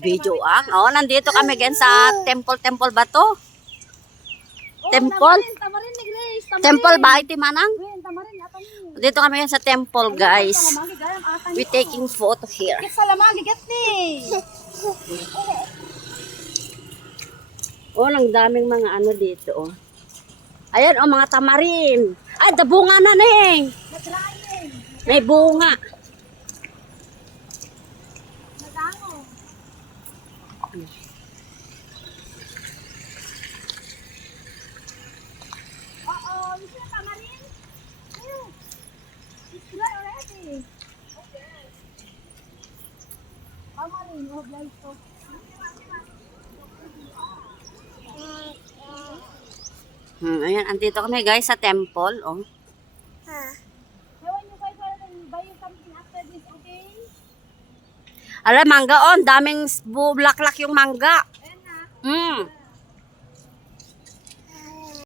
Video ang. Oh, nandito kami again sa temple ba to? Temple? Temple ba iti manang? Dito kami sa temple, guys. We taking photo here. Oh, ang daming mga ano dito, oh. Ayan, oh, mga tamarin. Ay, bunga na eh. May bunga. Ayan, andito kami guys sa temple, oh. Alam, mangga on, daming bulaklak yung mangga.